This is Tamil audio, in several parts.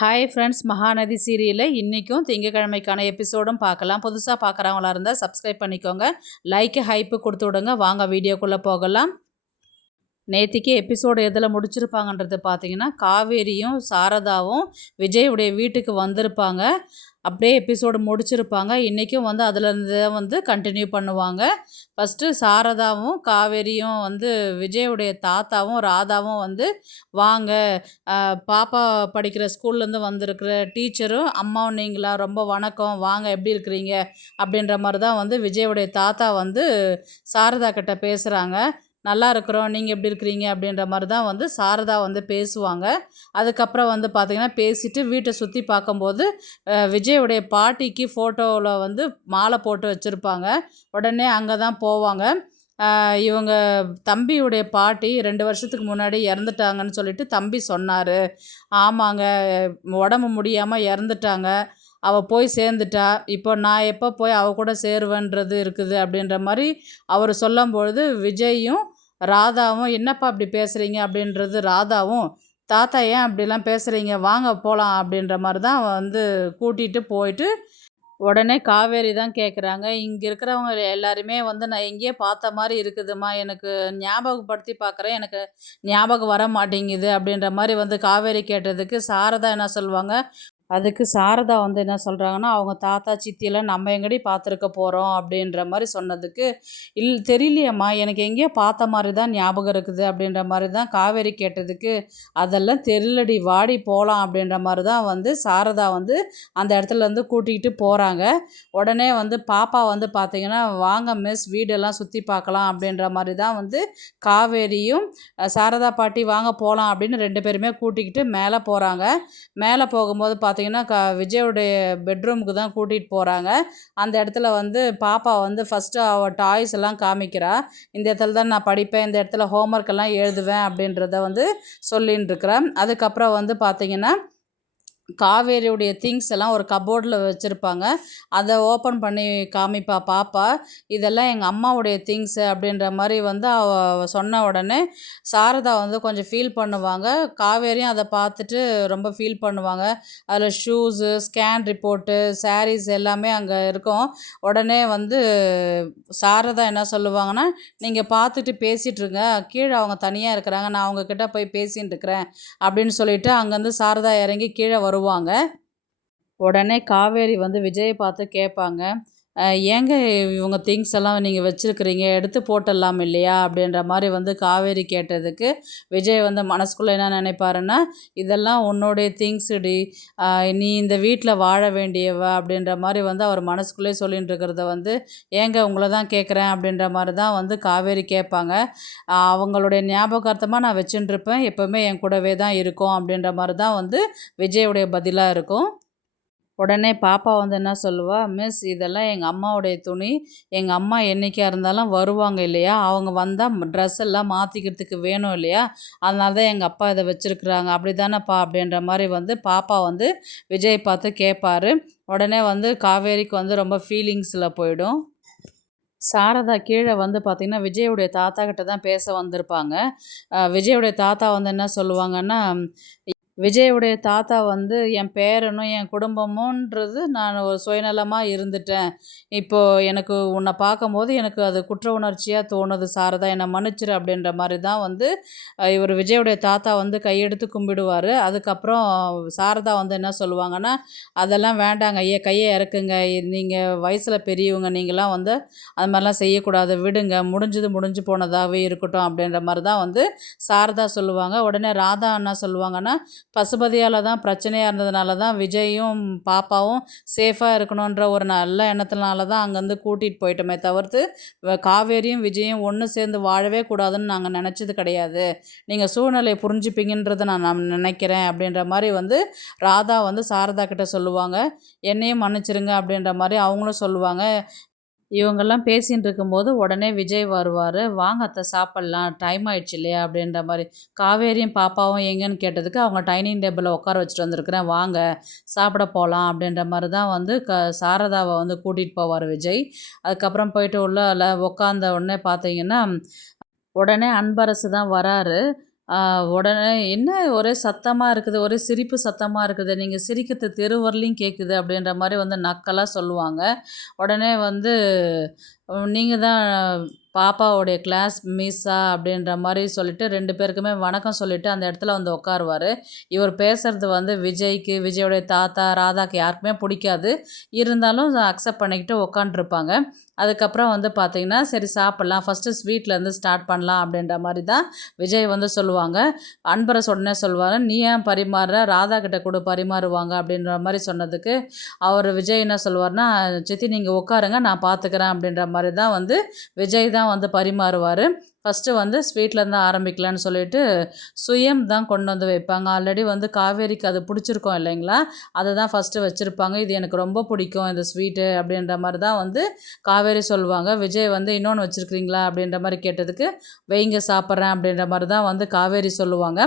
ஹாய் ஃப்ரெண்ட்ஸ், மகாநதி சீரியலில் இன்றைக்கும் திங்கக்கிழமைக்கான எபிசோடும் பார்க்கலாம். புதுசாக பார்க்குறவங்களா இருந்தால் சப்ஸ்கிரைப் பண்ணிக்கோங்க, லைக்கு ஹைப்பு கொடுத்து விடுங்க. வாங்க வீடியோக்குள்ளே போகலாம். நேற்றுக்கு எபிசோடு எதில் முடிச்சிருப்பாங்கன்றது பார்த்தீங்கன்னா, காவேரியும் சாரதாவும் விஜயுடைய வீட்டுக்கு வந்திருப்பாங்க. அப்படியே எபிசோடு முடிச்சிருப்பாங்க. இன்றைக்கும் அதுலேருந்து கண்டினியூ பண்ணுவாங்க. ஃபஸ்ட்டு சாரதாவும் காவேரியும் விஜயுடைய தாத்தாவும் ராதாவும் வாங்க, பாப்பா படிக்கிற ஸ்கூல்லேருந்து வந்திருக்கிற டீச்சரும் அம்மாவும் நீங்களா, ரொம்ப வணக்கம், வாங்க, எப்படி இருக்கிறீங்க அப்படின்ற மாதிரி தான் விஜயுடைய தாத்தா சாரதா கிட்ட பேசுகிறாங்க. நல்லா இருக்கிறோம், நீங்கள் எப்படி இருக்கிறீங்க அப்படின்ற மாதிரி தான் சாரதா பேசுவாங்க. அதுக்கப்புறம் பார்த்திங்கன்னா பேசிவிட்டு வீட்டை சுற்றி பார்க்கும்போது விஜயுடைய பாட்டிக்கு ஃபோட்டோவில் மாலை போட்டு வச்சுருப்பாங்க. உடனே அங்கே தான் போவாங்க. இவங்க தம்பியுடைய பாட்டி 2 வருஷத்துக்கு முன்னாடி இறந்துட்டாங்கன்னு சொல்லிட்டு தம்பி சொன்னார். ஆமாங்க, உடம்பு முடியாமல் இறந்துட்டாங்க, அவள் போய் சேர்ந்துட்டா, இப்போ நான் எப்போ போய் அவள் கூட சேருவேன்றது இருக்குது அப்படின்ற மாதிரி அவர் சொல்லும்பொழுது விஜயும் ராதாவும் என்னப்பா அப்படி பேசுகிறீங்க அப்படின்றது, ராதாவும் தாத்தா ஏன் அப்படிலாம் பேசுகிறீங்க, வாங்க போகலாம் அப்படின்ற மாதிரி தான் கூட்டிகிட்டு போயிட்டு உடனே காவேரி தான் கேட்குறாங்க. இங்கே இருக்கிறவங்க எல்லாருமே நான் எங்கேயோ பார்த்த மாதிரி இருக்குதுமா, எனக்கு ஞாபகப்படுத்தி பார்க்குறேன், எனக்கு ஞாபகம் வர மாட்டேங்குது அப்படின்ற மாதிரி காவேரி கேட்டதுக்கு சாரதா என்ன சொல்லுவாங்க, அதுக்கு சாரதா என்ன சொல்கிறாங்கன்னா, அவங்க தாத்தா சித்தியெல்லாம் நம்ம எங்கடி பார்த்துருக்க போகிறோம் அப்படின்ற மாதிரி சொன்னதுக்கு, தெரியலையம்மா, எனக்கு எங்கேயோ பார்த்த மாதிரி தான் ஞாபகம் இருக்குது அப்படின்ற மாதிரி தான் காவேரி கேட்டதுக்கு, அதெல்லாம் தெரியலடி, வாடி போகலாம் அப்படின்ற மாதிரி தான் சாரதா அந்த இடத்துலேருந்து கூட்டிகிட்டு போகிறாங்க. உடனே பாப்பா பார்த்திங்கன்னா, வாங்க மிஸ், வீடெல்லாம் சுற்றி பார்க்கலாம் அப்படின்ற மாதிரி தான் காவேரியும் சாரதா பாட்டி வாங்க போகலாம் அப்படின்னு 2 பேருமே கூட்டிக்கிட்டு மேலே போகிறாங்க. மேலே போகும்போது பார்த்திங்கன்னா விஜயோடைய பெட்ரூமுக்கு தான் கூட்டிகிட்டு போகிறாங்க. அந்த இடத்துல பாப்பா ஃபஸ்ட்டு அவள் டாய்ஸ் எல்லாம் காமிக்கிறா. இந்த இடத்துல தான் நான் படிப்பேன், இந்த இடத்துல ஹோம்ஒர்க் எல்லாம் எழுதுவேன் அப்படின்றத சொல்லின்னு இருக்கிறேன். அதுக்கப்புறம் பார்த்திங்கன்னா காவேரியுடைய திங்ஸ் எல்லாம் ஒரு கபோர்டில் வச்சுருப்பாங்க. அதை ஓப்பன் பண்ணி காமிப்பா பாப்பா, இதெல்லாம் எங்கள் அம்மாவுடைய திங்ஸு அப்படின்ற மாதிரி அவ சொன்ன உடனே சாரதா கொஞ்சம் ஃபீல் பண்ணுவாங்க. காவேரியும் அதை பார்த்துட்டு ரொம்ப ஃபீல் பண்ணுவாங்க. அதில் ஷூஸு, ஸ்கேன் ரிப்போர்ட்டு, சாரீஸ் எல்லாமே அங்கே இருக்கும். உடனே சாரதா என்ன சொல்லுவாங்கன்னா, நீங்கள் பார்த்துட்டு பேசிகிட்ருங்க, கீழே அவங்க தனியாக இருக்கிறாங்க, நான் அவங்கக்கிட்ட போய் பேசின்னு இருக்கிறேன் அப்படின்னு சொல்லிட்டு அங்கேருந்து சாரதா இறங்கி கீழே வருவாங்க. உடனே காவேரி விஜயை பார்த்து கேட்பாங்க, ஏங்க இவங்க திங்ஸ் எல்லாம் நீங்கள் வச்சுருக்கிறீங்க, எடுத்து போட்டுடலாம் இல்லையா அப்படின்ற மாதிரி காவேரி கேட்டதுக்கு விஜய் மனசுக்குள்ளே என்ன நினைப்பாருன்னா, இதெல்லாம் உன்னுடைய திங்ஸுடி, நீ இந்த வீட்டில் வாழ வேண்டியவ அப்படின்ற மாதிரி அவர் மனசுக்குள்ளே சொல்லிட்டு இருக்கிறத ஏங்க உங்களை தான் கேட்குறேன் அப்படின்ற மாதிரி தான் காவேரி கேட்பாங்க. அவங்களுடைய ஞாபகார்த்தமாக நான் வச்சுட்டுருப்பேன், எப்போவுமே என் கூடவே தான் இருக்கும் அப்படின்ற மாதிரி தான் விஜயுடைய பதிலாக இருக்கும். உடனே பாப்பா என்ன சொல்லுவா, மிஸ், இதெல்லாம் எங்கள் அம்மாவுடைய துணி, எங்கள் அம்மா என்றைக்கா இருந்தாலும் வருவாங்க இல்லையா, அவங்க வந்தால் ட்ரெஸ் எல்லாம் மாற்றிக்கிறதுக்கு வேணும் இல்லையா, அதனால தான் எங்கள் அப்பா இதை வச்சுருக்குறாங்க, அப்படி தானேப்பா அப்படின்ற மாதிரி பாப்பா விஜய் பார்த்து கேட்பார். உடனே காவேரிக்கு ரொம்ப ஃபீலிங்ஸில் போயிடும். சாரதா கீழே பார்த்திங்கன்னா விஜயுடைய தாத்தா கிட்ட தான் பேச வந்திருப்பாங்க. விஜயுடைய தாத்தா என்ன சொல்லுவாங்கன்னா, விஜயுடைய தாத்தா என் பேரனும் என் குடும்பமுன்றது நான் ஒரு சுயநலமாக இருந்துட்டேன், இப்போது எனக்கு உன்னை பார்க்கும்போது எனக்கு அது குற்ற உணர்ச்சியாக தோணுது சாரதா, என்னை மன்னிச்சிரு அப்படின்ற மாதிரி தான் இவர் விஜயுடைய தாத்தா கையெடுத்து கும்பிடுவார். அதுக்கப்புறம் சாரதா என்ன சொல்லுவாங்கன்னா, அதெல்லாம் வேண்டாங்க, கையை இறக்குங்க, நீங்கள் வயசில் பெரியவங்க, நீங்களாம் அது மாதிரிலாம் செய்யக்கூடாது, விடுங்க, முடிஞ்சு போனதாகவே இருக்கட்டும் அப்படின்ற மாதிரி தான் சாரதா சொல்லுவாங்க. உடனே ராதா என்ன சொல்லுவாங்கன்னா, பசுபதியால் தான் பிரச்சனையாக இருந்ததுனால தான் விஜயும் பாப்பாவும் சேஃபாக இருக்கணுன்ற ஒரு நல்ல எண்ணத்தினால தான் அங்கேருந்து கூட்டிகிட்டு போயிட்டோமே தவிர்த்து காவேரியும் விஜயும் ஒன்று சேர்ந்து வாழவே கூடாதுன்னு நாங்கள் நினச்சது கிடையாது, நீங்கள் சூழ்நிலையை புரிஞ்சுப்பீங்கன்றதை நான் நினைக்கிறேன் அப்படின்ற மாதிரி ராதா சாரதா கிட்ட சொல்லுவாங்க. என்னையும் மன்னிச்சிருங்க அப்படின்ற மாதிரி அவங்களும் சொல்லுவாங்க. இவங்கெல்லாம் பேசின்னு இருக்கும்போது உடனே விஜய் வருவார். வாங்க அத்தை சாப்பிட்லாம், டைம் ஆயிடுச்சு இல்லையா அப்படின்ற மாதிரி. காவேரியும் பாப்பாவும் எங்கேன்னு கேட்டதுக்கு, அவங்க டைனிங் டேபிளில் உட்கார வச்சுட்டு வந்திருக்கிறேன், வாங்க சாப்பிட போகலாம் அப்படின்ற மாதிரி தான் சாரதாவை கூட்டிகிட்டு போவார் விஜய். அதுக்கப்புறம் போயிட்டு உள்ள உட்காந்த உடனே பார்த்தீங்கன்னா, உடனே அன்பரசு தான் வராரு. உடனே என்ன ஒரே சத்தமாக இருக்குது, ஒரே சிரிப்பு சத்தமாக இருக்குது, நீங்கள் சிரிக்கிறது தெரு வரலையும் கேட்குது அப்படின்ற மாதிரி வந்து நக்கலாக சொல்லுவாங்க. உடனே வந்து நீங்கள் தான் பாப்பாவுடைய கிளாஸ் மிஸ்ஸா அப்படின்ற மாதிரி சொல்லிட்டு 2 பேருக்குமே வணக்கம் சொல்லிவிட்டு அந்த இடத்துல வந்து உட்காருவார். இவர் பேசுகிறது வந்து விஜய்க்கு, விஜயோடைய தாத்தா, ராதாக்கு யாருக்குமே பிடிக்காது. இருந்தாலும் அக்செப்ட் பண்ணிக்கிட்டு உட்காண்ட்ருப்பாங்க. அதுக்கப்புறம் வந்து பார்த்திங்கன்னா, சரி சாப்பிட்லாம், ஃபஸ்ட்டு ஸ்வீட்லேருந்து ஸ்டார்ட் பண்ணலாம் அப்படின்ற மாதிரி தான் விஜய் வந்து சொல்லுவாங்க. அன்பரசு உடனே சொல்லுவார், நீ ஏன் பரிமாறுற, ராதா கிட்ட கூட பரிமாறுவாங்க அப்படின்ற மாதிரி சொன்னதுக்கு அவர் விஜய் என்ன சொல்லுவார்னா, சித்தி நீங்கள் உட்காருங்க நான் பார்த்துக்கிறேன் அப்படின்ற மாதிரி தான் வந்து விஜய் தான் வந்து பரிமாறுவார். ஃபஸ்ட்டு வந்து ஸ்வீட்லேருந்து ஆரம்பிக்கலான்னு சொல்லிட்டு சுயம் தான் கொண்டு வந்து வைப்பாங்க. ஆல்ரெடி வந்து காவேரிக்கு அது பிடிச்சிருக்கோம் இல்லைங்களா, அதை தான் ஃபஸ்ட்டு வச்சுருப்பாங்க. இது எனக்கு ரொம்ப பிடிக்கும் இந்த ஸ்வீட்டு அப்படின்ற மாதிரி தான் வந்து காவேரி சொல்லுவாங்க. விஜய் வந்து இன்னொன்று வச்சுருக்கிறீங்களா அப்படின்ற மாதிரி கேட்டதுக்கு வைங்க சாப்பிட்றேன் அப்படின்ற மாதிரி தான் வந்து காவேரி சொல்லுவாங்க.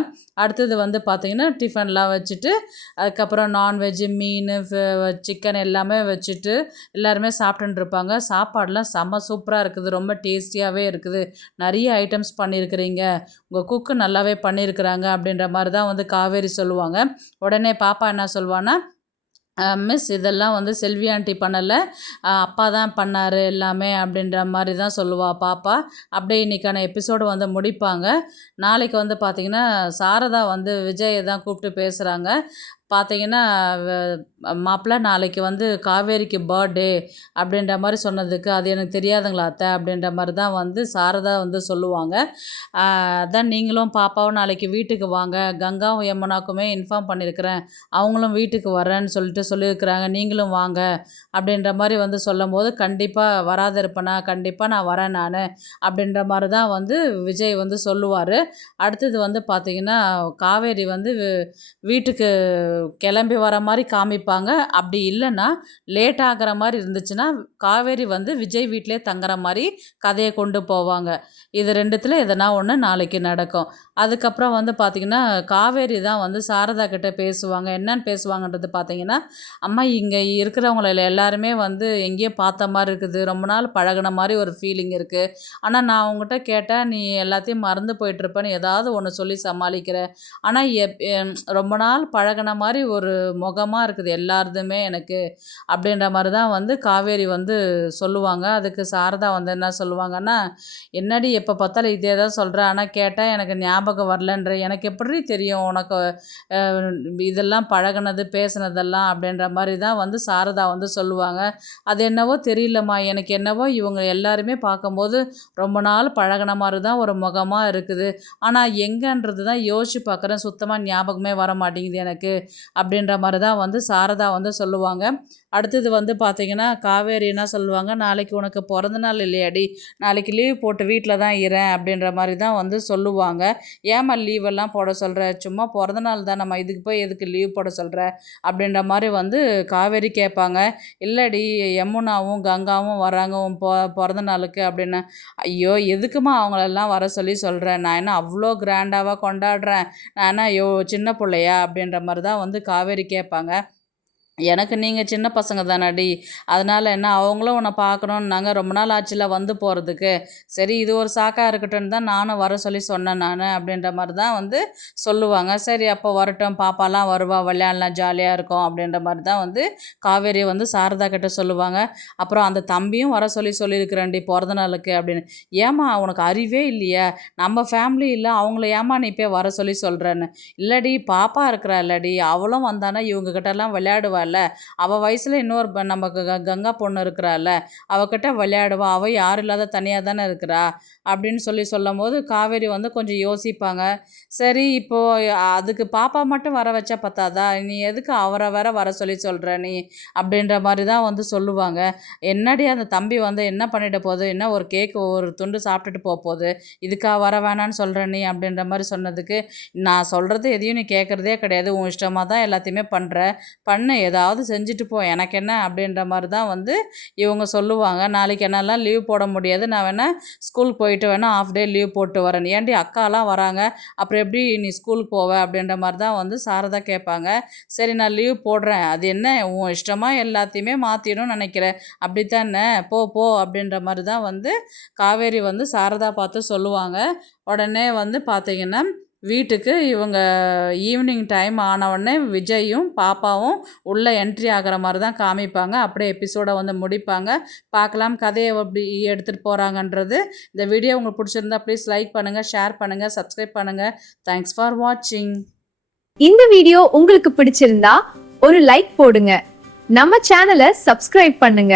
அடுத்தது வந்து பார்த்திங்கன்னா டிஃபன்லாம் வச்சுட்டு அதுக்கப்புறம் நான்வெஜ்ஜு, மீன், சிக்கன் எல்லாமே வச்சுட்டு எல்லாருமே சாப்பிட்டுருப்பாங்க. சாப்பாடெலாம் செம்ம சூப்பராக இருக்குது, ரொம்ப டேஸ்டியாகவே இருக்குது, நிறைய ஐட்டம்ஸ் பண்ணியிருக்கிறீங்க, உங்கள் குக்கு நல்லாவே பண்ணியிருக்கிறாங்க அப்படின்ற மாதிரி தான் வந்து காவேரி சொல்லுவாங்க. உடனே பாப்பா என்ன சொல்லுவான்னா, மிஸ் இதெல்லாம் வந்து செல்வி ஆண்டி பண்ணலை, அப்பா தான் பண்ணார் எல்லாமே அப்படின்ற மாதிரி தான் சொல்லுவாள் பாப்பா. அப்படியே இன்றைக்கான எபிசோடு வந்து முடிப்பாங்க. நாளைக்கு வந்து பார்த்திங்கன்னா சாரதா வந்து விஜயை தான் கூப்பிட்டு பேசுகிறாங்க. பார்த்தீங்கன்னா மாப்பிள்ளை நாளைக்கு வந்து காவேரிக்கு பர்த்டே அப்படின்ற மாதிரி சொன்னதுக்கு, அது எனக்கு தெரியாதுங்களா அத்தை அப்படின்ற மாதிரி தான் வந்து சாரதா வந்து சொல்லுவாங்க. அதான் நீங்களும் பாப்பாவும் நாளைக்கு வீட்டுக்கு வாங்க, கங்காவும் யமுனாக்குமே இன்ஃபார்ம் பண்ணியிருக்கிறேன், அவங்களும் வீட்டுக்கு வரேன்னு சொல்லியிருக்கிறாங்க, நீங்களும் வாங்க அப்படின்ற மாதிரி வந்து சொல்லும்போது, கண்டிப்பாக வராத இருப்பேனா, கண்டிப்பாக நான் வரேன் நான் அப்படின்ற மாதிரி தான் வந்து விஜய் வந்து சொல்லுவார். அடுத்தது வந்து பார்த்திங்கன்னா காவேரி வந்து வீட்டுக்கு கிளம்பி வர மாதிரி காமிப்பாங்க. அப்படி இல்லைன்னா லேட் ஆகிற மாதிரி இருந்துச்சுன்னா காவேரி வந்து விஜய் வீட்டிலே தங்குற மாதிரி கதையை கொண்டு போவாங்க. இது 2த்தில் எதனா ஒன்று நாளைக்கு நடக்கும். அதுக்கப்புறம் வந்து பார்த்திங்கன்னா காவேரி தான் வந்து சாரதா கிட்டே பேசுவாங்க. என்னன்னு பேசுவாங்கன்றது பார்த்திங்கன்னா, அம்மா இங்கே இருக்கிறவங்கள எல்லாருமே வந்து எங்கேயோ பார்த்த மாதிரி இருக்குது, ரொம்ப நாள் பழகின மாதிரி ஒரு ஃபீலிங் இருக்குது, ஆனால் நான் அவங்ககிட்ட கேட்டால் நீ எல்லாத்தையும் மறந்து போயிட்டுருப்பேன்னு ஏதாவது ஒன்று சொல்லி சமாளிக்கிற, ஆனால் ரொம்ப நாள் பழகின மாதிரி ஒரு முகமாக இருக்குது எல்லாருதுமே எனக்கு அப்படின்ற மாதிரி தான் வந்து காவேரி வந்து சொல்லுவாங்க. அதுக்கு சாரதா வந்து என்ன சொல்லுவாங்கன்னா, என்னடி எப்போ பார்த்தாலும் இதே தான் சொல்கிற, ஆனால் கேட்டால் எனக்கு ஞாபகம் வரலன்ற, எனக்கு எப்படி தெரியும் உனக்கு இதெல்லாம் பழகினது பேசுனதெல்லாம் அப்படின்ற மாதிரி தான் வந்து சாரதா வந்து சொல்லுவாங்க. அது என்னவோ தெரியலம்மா, எனக்கு என்னவோ இவங்க எல்லாருமே பார்க்கும்போது ரொம்ப நாள் பழகின மாதிரி தான் ஒரு முகமாக இருக்குது, ஆனால் எங்கன்றது தான் யோசிச்சு பார்க்குறேன், சுத்தமாக ஞாபகமே வர மாட்டேங்குது எனக்கு அப்படின்ற மாதிரி தான் வந்து சாரதா வந்து சொல்லுவாங்க. அடுத்தது வந்து பார்த்திங்கன்னா காவேரி என்ன சொல்லுவாங்க, நாளைக்கு உனக்கு பிறந்த நாள் இல்லையாடி, நாளைக்கு லீவ் போட்டு வீட்டில் தான் இரேன் அப்படின்ற மாதிரி தான் வந்து சொல்லுவாங்க. ஏம்மா லீவெல்லாம் போட சொல்கிற, சும்மா பிறந்த நாள் தான், நம்ம இதுக்கு போய் எதுக்கு லீவ் போட சொல்கிற அப்படின்ற மாதிரி வந்து காவேரி கேட்பாங்க. இல்லடி யமுனாவும் கங்காவும் வராங்க உன் பிறந்த நாளுக்கு அப்படின்னு. ஐயோ எதுக்குமா அவங்களெல்லாம் வர சொல்லி சொல்கிறேன், நான் என்ன அவ்வளோ கிராண்டாவாக கொண்டாடுறேன், நான் என்ன சின்ன பிள்ளையா அப்படின்ற மாதிரி தான் வந்து காவேரி கேட்பாங்க. எனக்கு நீங்கள் சின்ன பசங்க தானடி, அதனால் என்ன அவங்களும் உன்னை பார்க்கணுன்னாங்க, ரொம்ப நாள் ஆச்சுல வந்து போகிறதுக்கு, சரி இது ஒரு சாக்காக இருக்கட்டும்னு தான் நானும் வர சொல்லி சொன்னேன் நான் அப்படின்ற மாதிரி தான் வந்து சொல்லுவாங்க. சரி அப்போ வரட்டும், பாப்பாலாம் வருவா, விளையாடலாம், ஜாலியாக இருக்கும் அப்படின்ற மாதிரி தான் வந்து காவேரி வந்து சாரதா கிட்ட சொல்லுவாங்க. அப்புறம் அந்த தம்பியும் வர சொல்லியிருக்கிறேன்டி பிறந்த நாளுக்கு அப்படின்னு. ஏம்மா உனக்கு அறிவே இல்லையா, நம்ம ஃபேமிலி இல்லை, அவங்கள ஏம்மா நீ போய் வர சொல்லி சொல்கிறேன்னு. இல்லடி பாப்பா இருக்கிறா இல்லடி, அவளும் வந்தானா இவங்ககிட்டலாம் விளையாடுவா, அவள் வயசில் இன்னொரு நமக்கு கங்கா பொண்ணு இருக்கிறாள், அவகிட்ட விளையாடுவா, அவள் யாரும் இல்லாத தனியாக தானே இருக்கிறா அப்படின்னு சொல்லும் போது காவேரி வந்து கொஞ்சம் யோசிப்பாங்க. சரி இப்போது அதுக்கு பாப்பா மட்டும் வர வச்சா பத்தாதா, நீ எதுக்கு அவரை வேற வர சொல்கிற நீ அப்படின்ற மாதிரி தான் வந்து சொல்லுவாங்க. என்னடி அந்த தம்பி வந்து என்ன பண்ணிட போகுது, என்ன ஒரு கேக்கு ஒரு துண்டு சாப்பிட்டுட்டு போகுது, இதுக்காக வர வேணான்னு சொல்கிற நீ அப்படின்ற மாதிரி சொன்னதுக்கு, நான் சொல்கிறது எதையும் நீ கேட்குறதே கிடையாது, உன் இஷ்டமாக தான் எல்லாத்தையுமே பண்ண ஏதாவது செஞ்சுட்டு போ, எனக்கு என்ன அப்படின்ற மாதிரி தான் வந்து இவங்க சொல்லுவாங்க. நாளைக்கு என்னெல்லாம் லீவ் போட முடியாது, நான் வேணால் ஸ்கூலுக்கு போயிட்டு வேணால் ஆஃப் டே லீவ் போட்டு வரேன், ஏன்டி அக்காலாம் வராங்க அப்புறம் எப்படி நீ ஸ்கூலுக்கு போவ அப்படின்ற மாதிரி தான் வந்து சாரதா கேட்பாங்க. சரி நான் லீவ் போடுறேன், அது என்ன உன் இஷ்டமாக எல்லாத்தையுமே மாற்றிடணும்னு நினைக்கிறேன் அப்படித்தானே, போ போ அப்படின்ற மாதிரி தான் வந்து காவேரி வந்து சாரதா பார்த்து சொல்லுவாங்க. உடனே வந்து பார்த்திங்கன்னா வீட்டுக்கு இவங்க ஈவினிங் டைம் ஆனவுடனே விஜயும் பாப்பாவும் உள்ளே என்ட்ரி ஆகிற மாதிரி தான் காமிப்பாங்க. அப்படியே எபிசோடை வந்து முடிப்பாங்க. பார்க்கலாம் கதையை எப்படி எடுத்துகிட்டு போகிறாங்கன்றது. இந்த வீடியோ உங்களுக்கு பிடிச்சிருந்தா ப்ளீஸ் லைக் பண்ணுங்கள், ஷேர் பண்ணுங்கள், சப்ஸ்கிரைப் பண்ணுங்கள். தேங்க்ஸ் ஃபார் வாட்சிங். இந்த வீடியோ உங்களுக்கு பிடிச்சிருந்தா ஒரு லைக் போடுங்க. நம்ம சேனலை சப்ஸ்கிரைப் பண்ணுங்க.